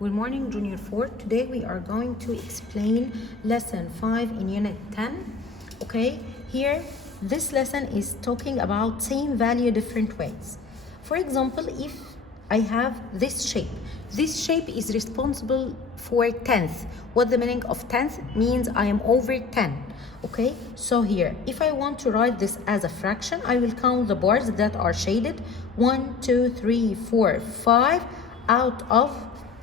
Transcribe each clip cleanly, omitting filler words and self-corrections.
Good morning, Junior 4. Today we are going to explain lesson 5 in unit 10. Okay, here this lesson is talking about same value different ways. For example, if I have this shape is responsible for tenth. What the meaning of tenth means? I am over 10. Okay, so here if I want to write this as a fraction, I will count the bars that are shaded. 1, 2, 3, 4, 5 out of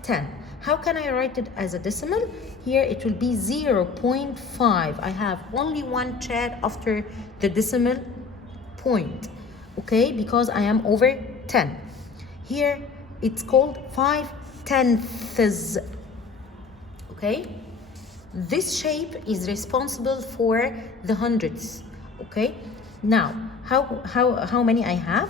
10. How can I write it as a decimal? Here it will be 0.5. I have only one chair after the decimal point, okay, because I am over 10. Here it's called 5/10ths. Okay, this shape is responsible for the hundredths. Okay, now how many I have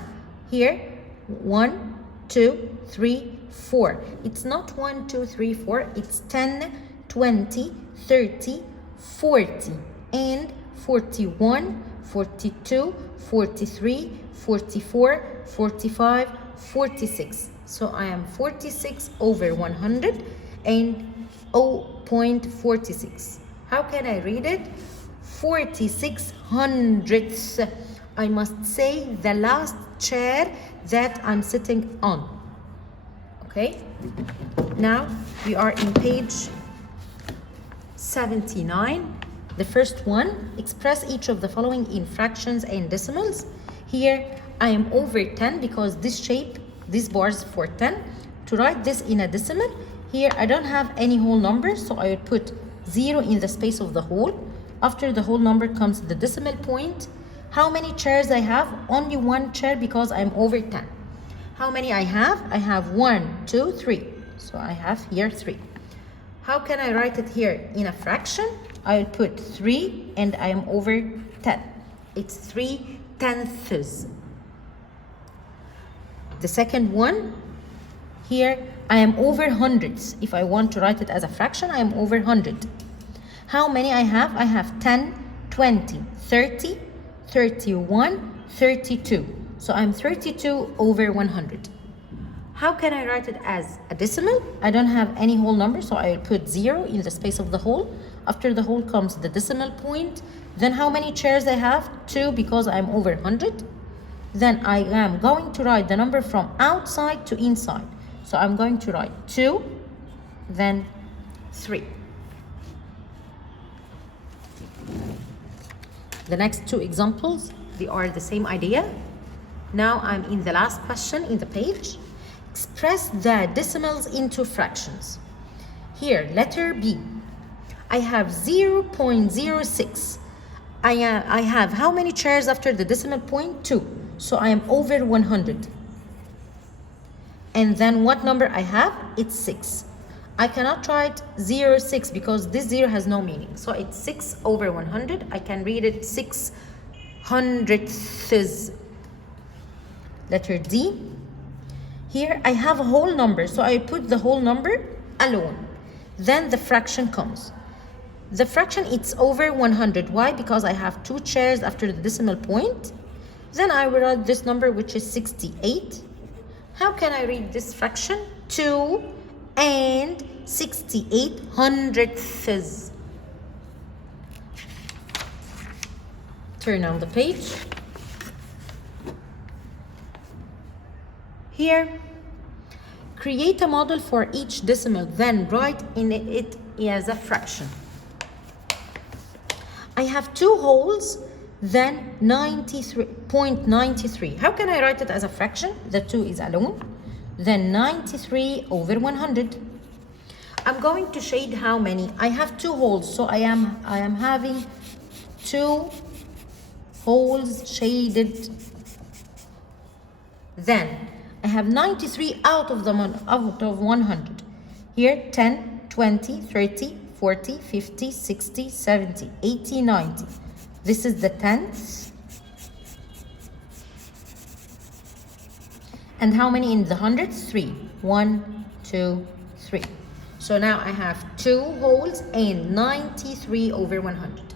here? 1, 2, 3, 4. It's not 1, 2, 3, 4. It's 10, 20, 30, 40, and 41, 42, 43, 44, 45, 46. So I am 46 over 100 and 0.46. How can I read it? 46 hundredths. I must say the last chair that I'm sitting on. Okay, now we are in page 79. The first one, express each of the following in fractions and decimals. Here I am over 10 because this shape, this bar is for 10. To write this in a decimal, here I don't have any whole numbers, so I will put 0 in the space of the whole. After the whole number comes the decimal point. How many chairs I have? Only one chair because I'm over 10. How many I have? I have 1, 2, 3. So I have here 3. How can I write it here in a fraction? I will put 3 and I am over 10. It's 3/10ths. The second one, here I am over hundreds. If I want to write it as a fraction, I am over 100. How many I have? I have 10, 20, 30, 31, 32. So I'm 32 over 100. How can I write it as a decimal? I don't have any whole number, so I will put 0 in the space of the whole. After the whole comes the decimal point. Then how many chairs I have? 2 because I'm over 100. Then I am going to write the number from outside to inside. So I'm going to write 2, then 3. The next two examples, they are the same idea. Now I'm in the last question in the page. Express the decimals into fractions. Here, letter B. I have 0.06. I have how many chairs after the decimal point? 2. So I am over 100. And then what number I have? It's 6. I cannot write 0.6 because this 0 has no meaning. So it's 6 over 100. I can read it 6 hundredths. Letter D. Here I have a whole number, so I put the whole number alone. Then the fraction comes. The fraction, it's over 100. Why? Because I have 2 chairs after the decimal point. Then I will write this number, which is 68. How can I read this fraction? 2 and 68 hundredths. Turn on the page. Here, create a model for each decimal, then write in it as a fraction. I have 2 holes, then 93.93. How can I write it as a fraction? The 2 is alone. Then 93 over 100. I'm going to shade how many? I have 2 holes, so I am having 2 holes shaded. Then I have 93 out of 100. Here 10, 20, 30, 40, 50, 60, 70, 80, 90. This is the tenths. And how many in the hundreds? 3. 1, 2, 3. So now I have 2 holes and 93 over 100.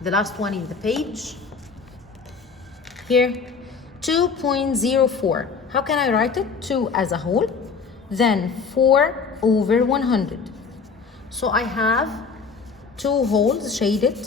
The last one in the page. Here, 2.04. how can I write it? 2 as a whole, then 4 over 100. So I have 2 holes shaded